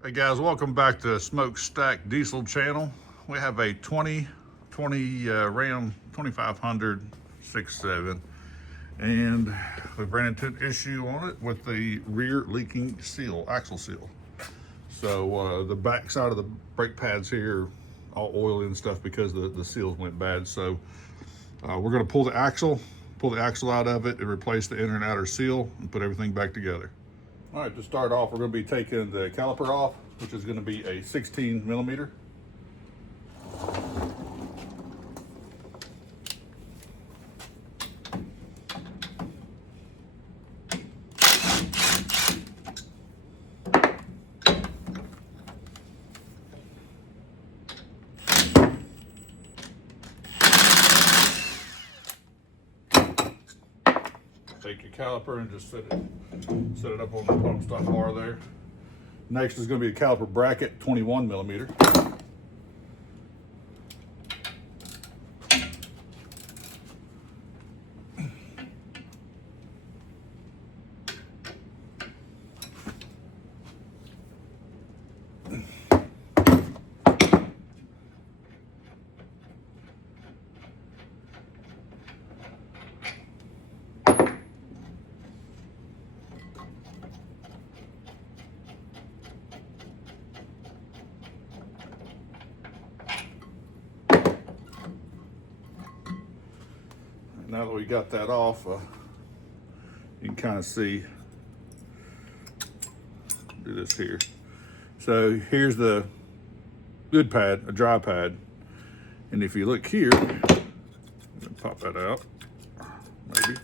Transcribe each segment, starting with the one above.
Hey guys, welcome back to Smokestack Diesel channel. We have a 2020 Ram 2500 6.7, and we ran into an issue on it with the rear leaking seal, axle seal. So the back side of the brake pads here are all oily and stuff because the seals went bad. So we're going to pull the axle out of it and replace the inner and outer seal and put everything back together. All right, to start off, we're going to be taking the caliper off, which is going to be a 16 millimeter. Take your caliper and just set it up on the pump stop bar there. Next is going to be a caliper bracket, 21 millimeter. Now that we got that off, you can kind of see, do this here. So here's the good pad, a dry pad. And if you look here, pop that out, maybe.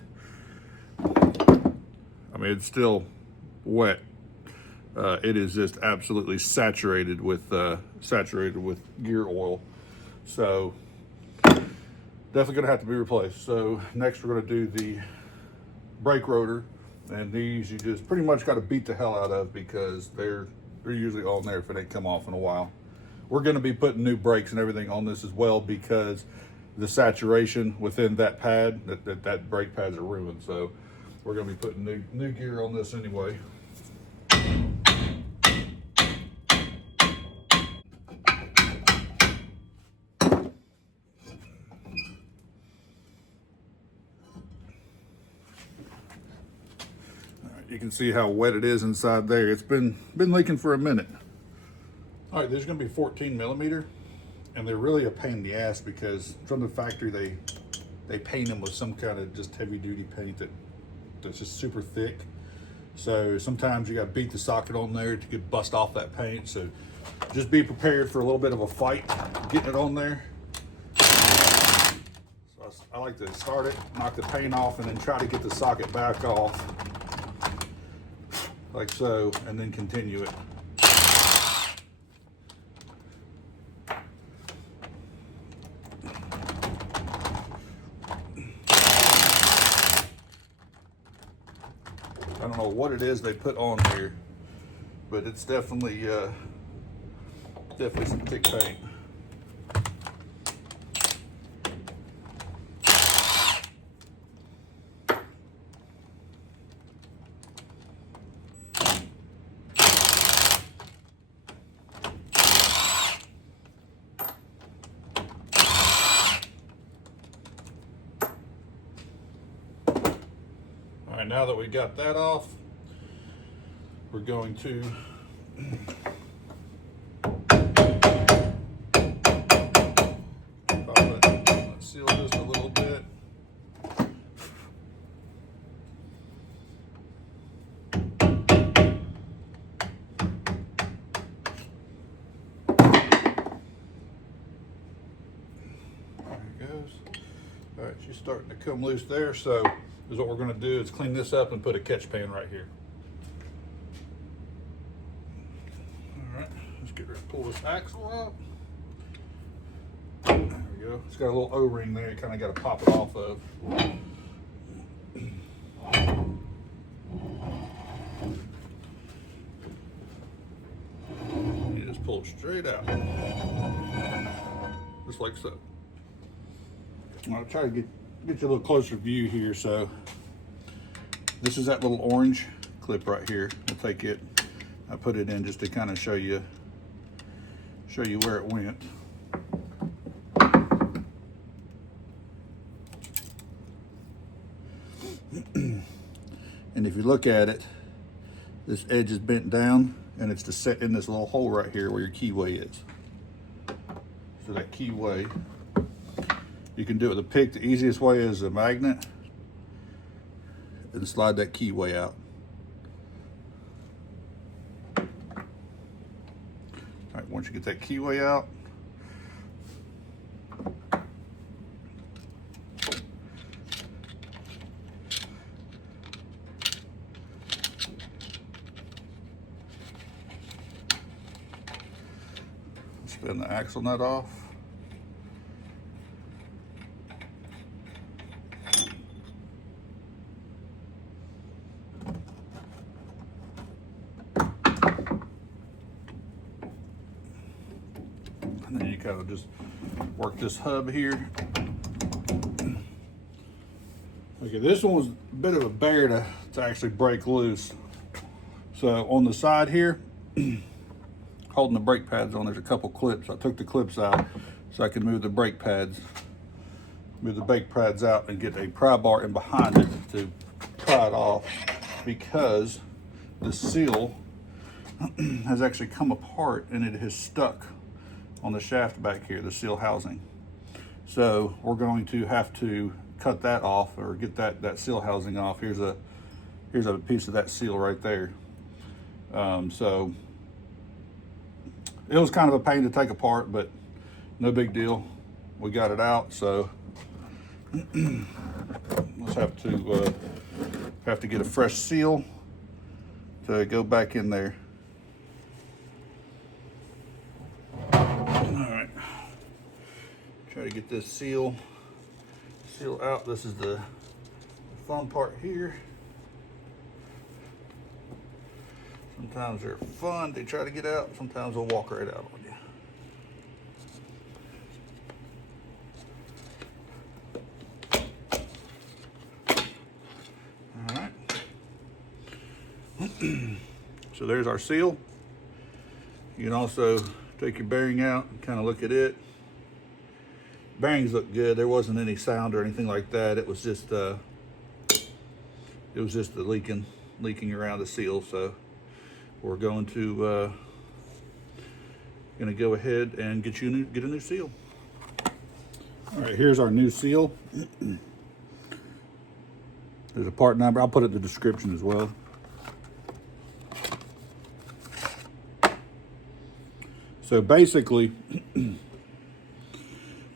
I mean, it's still wet. It is just absolutely saturated with gear oil. So definitely gonna have to be replaced. So next we're gonna do the brake rotor, and these you just pretty much got to beat the hell out of because they're usually on there if it ain't come off in a while. We're gonna be putting new brakes and everything on this as well because the saturation within that pad, that brake pads are ruined. So we're gonna be putting new gear on this anyway. You can see how wet it is inside there. It's been leaking for a minute. All right, there's gonna be 14 millimeter, and they're really a pain in the ass because from the factory they paint them with some kind of just heavy duty paint that's just super thick. So sometimes you gotta beat the socket on there to get bust off that paint. So just be prepared for a little bit of a fight getting it on there. So I like to start it, knock the paint off, and then try to get the socket back off, like so, and then continue it. I don't know what it is they put on here, but it's definitely some thick paint. All right, now that we got that off, we're going to pop it, seal just a little bit. There it goes. All right, she's starting to come loose there, so is what we're going to do is clean this up and put a catch pan right here. All right, let's get ready to pull this axle out. There we go. It's got a little O-ring there. You kind of got to pop it off of. You just pull it straight out, just like so. I'll try to get you a little closer view here. So this is that little orange clip right here. We'll take it, I put it in just to kind of show you where it went. And if you look at it, this edge is bent down, and it's just set in this little hole right here where your keyway is. So that keyway, you can do it with a pick. The easiest way is a magnet, and slide that keyway out. All right, once you get that keyway out, spin the axle nut off. And then you kind of just work this hub here. Okay, this one was a bit of a bear to actually break loose. So on the side here, holding the brake pads on, there's a couple clips. I took the clips out so I can move the brake pads out and get a pry bar in behind it to pry it off, because the seal has actually come apart and it has stuck on the shaft back here, the seal housing. So we're going to have to cut that off, or get that seal housing off. Here's a piece of that seal right there. So it was kind of a pain to take apart, but no big deal. We got it out, so let's have to get a fresh seal to go back in there. All right, try to get this seal out. This is the fun part here. Sometimes they're fun, they try to get out. Sometimes they'll walk right out on you. All right. So there's our seal. You can also take your bearing out and kind of look at it. Bearings look good. There wasn't any sound or anything like that. It was just the leaking around the seal. So we're going to go ahead and get a new seal. All right, here's our new seal. There's a part number. I'll put it in the description as well. So basically, you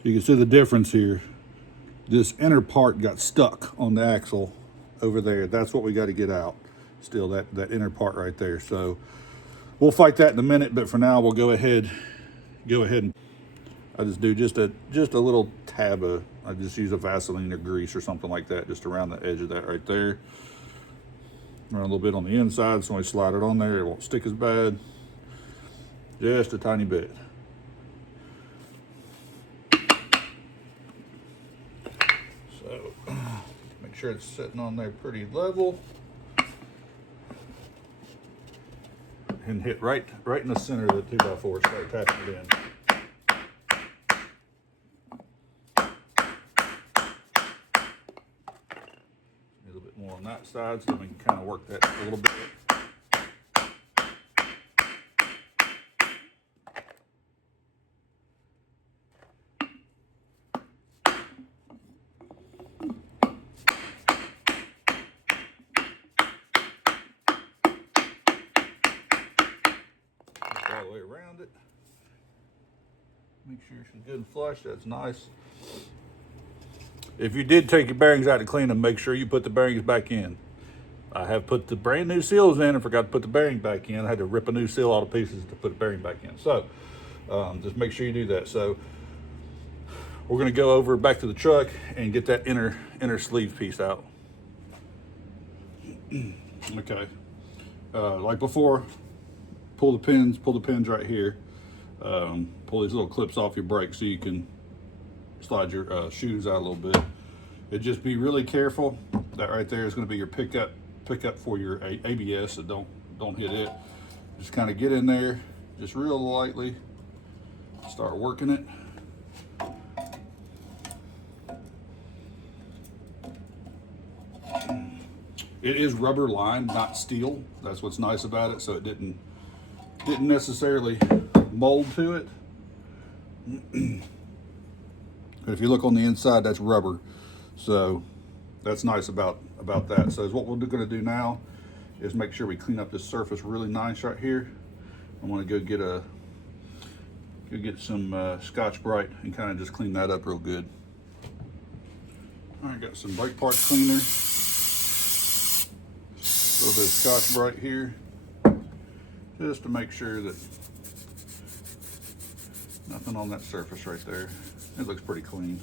can see the difference here. This inner part got stuck on the axle over there. That's what we got to get out. Still, that inner part right there. So we'll fight that in a minute, but for now we'll go ahead and I just do just a little tab of, I just use a Vaseline or grease or something like that, just around the edge of that right there. Run a little bit on the inside, so when we slide it on there, it won't stick as bad. Just a tiny bit. So make sure it's sitting on there pretty level. And hit right in the center of the 2x4, start tapping it in. A little bit more on that side so we can kind of work that a little bit. All the way around it. Make sure she's good and flush. That's nice. If you did take your bearings out to clean them, make sure you put the bearings back in. I have put the brand new seals in and forgot to put the bearing back in. I had to rip a new seal out of pieces to put the bearing back in. So just make sure you do that. So we're going to go over back to the truck and get that inner sleeve piece out. Okay. Like before, pull the pins right here. Pull these little clips off your brake so you can slide your shoes out a little bit. And just be really careful. That right there is going to be your pickup for your ABS, so don't hit it. Just kind of get in there, just real lightly, start working it. It is rubber lined, not steel. That's what's nice about it. So it didn't necessarily mold to it. But if you look on the inside, that's rubber. So that's nice about that. So what we're going to do now is make sure we clean up this surface really nice right here. I want to go get some Scotch-Brite and kind of just clean that up real good. All right, got some brake parts cleaner. A little bit of Scotch-Brite here, just to make sure that nothing on that surface right there. It looks pretty clean.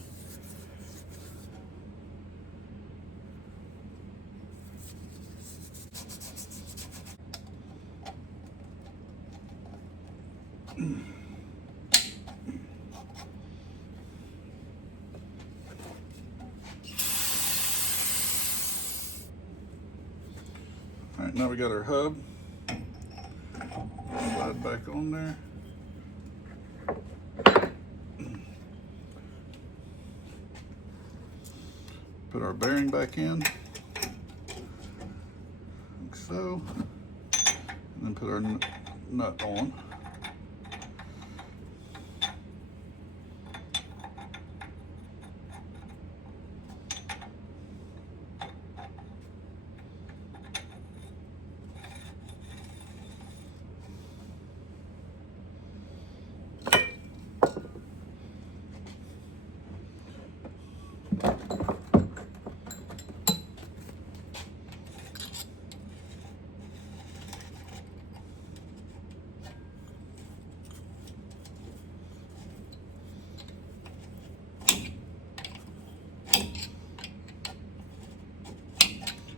All right, now we got our hub. Slide back on there. Put our bearing back in, like so, and then put our nut on.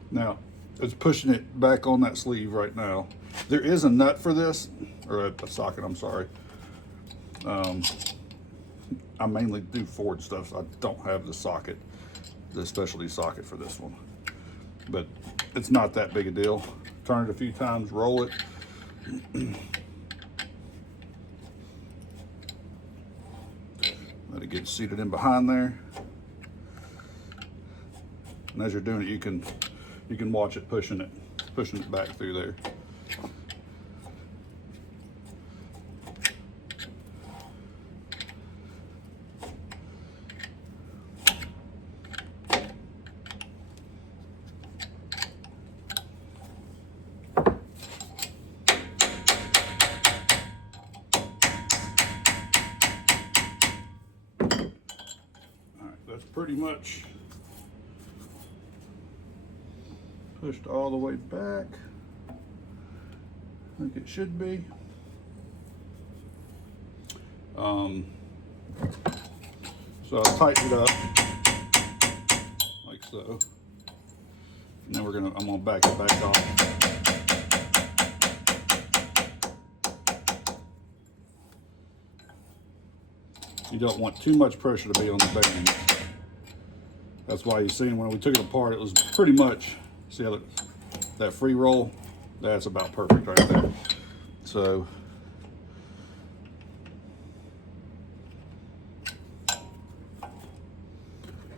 Now, it's pushing it back on that sleeve right now. There is a nut for this, or a socket, I'm sorry. I mainly do Ford stuff, so I don't have the socket, the specialty socket for this one. But it's not that big a deal. Turn it a few times, roll it. Let it get seated in behind there. And as you're doing it, you can watch it pushing it back through there. All right, that's pretty much pushed all the way back, like it should be. So I'll tighten it up like so, and then I'm gonna back it back off. You don't want too much pressure to be on the bearing. That's why you seen when we took it apart, it was pretty much, see how that free roll? That's about perfect right there. So,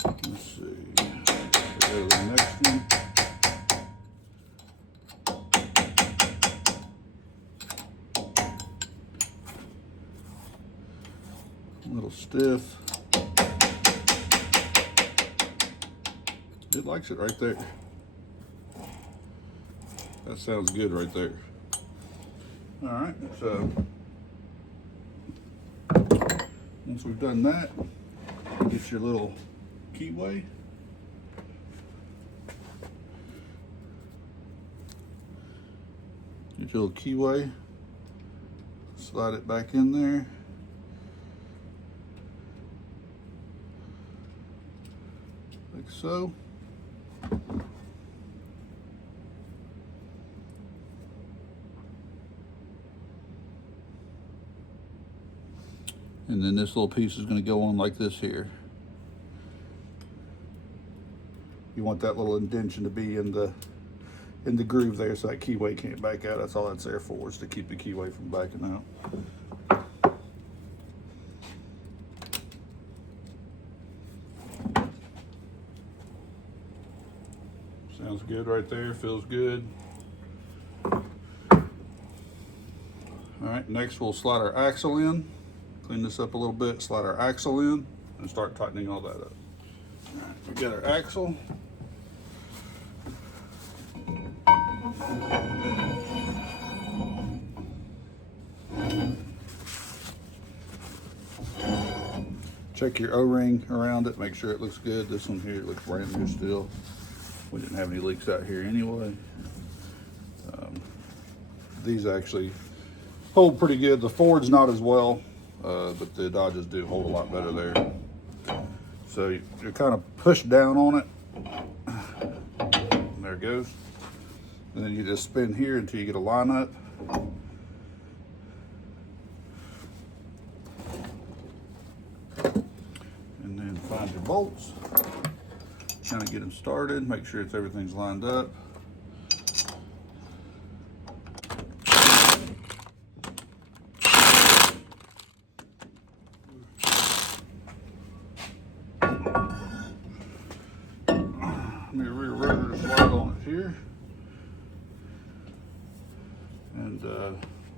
let's see. Go to the next one. A little stiff. It likes it right there. That sounds good right there. All right, so once we've done that, get your little keyway. Get your little keyway. Slide it back in there. Like so. And then this little piece is going to go on like this here. You want that little indentation to be in the in the groove there so that keyway can't back out. That's all that's there for, is to keep the keyway from backing out. Sounds good right there, feels good. All right, next we'll slide our axle in. Clean this up a little bit, slide our axle in, and start tightening all that up. All right, we got our axle. Check your O-ring around it, make sure it looks good. This one here looks brand new still. We didn't have any leaks out here anyway. These actually hold pretty good. The Ford's not as well, but the Dodges do hold a lot better there. So you're kind of push down on it. There it goes. And then you just spin here until you get a line up. And then find your bolts. Kind of get them started, make sure everything's lined up. Let me rear rotor slide on it here. And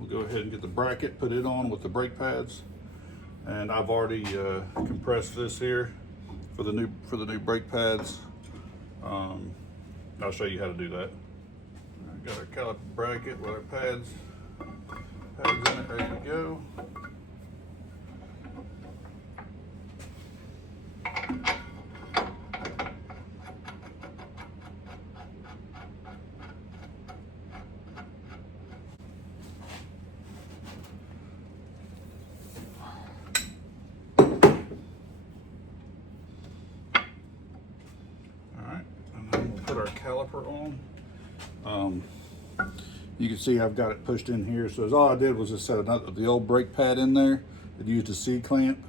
we'll go ahead and get the bracket, put it on with the brake pads. And I've already compressed this here for the new brake pads. I'll show you how to do that. I got our caliper bracket with our pads in it, ready to go. Put our caliper on. You can see I've got it pushed in here. So all I did was just set the old brake pad in there. I used a C-clamp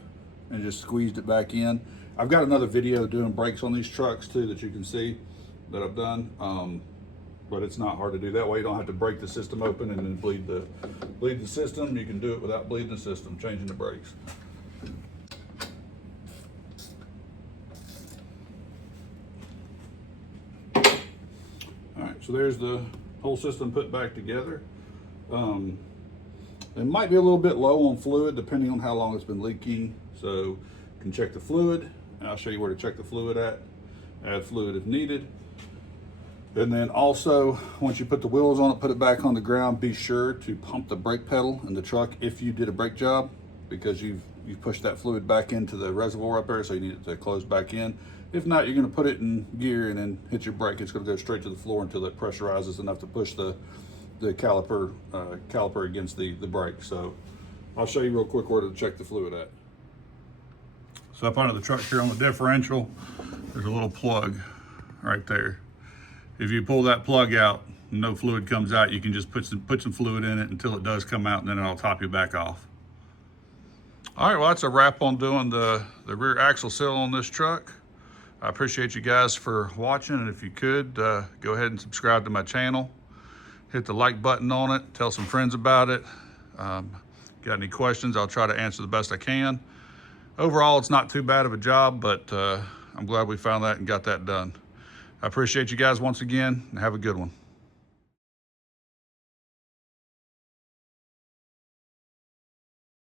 and just squeezed it back in. I've got another video doing brakes on these trucks too that you can see that I've done. But it's not hard to do. That way you don't have to break the system open and then bleed the system. You can do it without bleeding the system, changing the brakes. So there's the whole system put back together. It might be a little bit low on fluid depending on how long it's been leaking. So you can check the fluid, and I'll show you where to check the fluid at. Add fluid if needed. And then also, once you put the wheels on it, put it back on the ground, be sure to pump the brake pedal in the truck if you did a brake job, because you've pushed that fluid back into the reservoir up there, so you need it to close back in. If not, you're going to put it in gear and then hit your brake. It's going to go straight to the floor until it pressurizes enough to push the caliper against the brake. So I'll show you real quick where to check the fluid at. So up under the truck here on the differential, there's a little plug right there. If you pull that plug out, no fluid comes out, you can just put some fluid in it until it does come out, and then it'll top you back off. All right, well, that's a wrap on doing the rear axle seal on this truck. I appreciate you guys for watching, and if you could, go ahead and subscribe to my channel. Hit the like button on it, tell some friends about it. Got any questions, I'll try to answer the best I can. Overall, it's not too bad of a job, but I'm glad we found that and got that done. I appreciate you guys once again, and have a good one.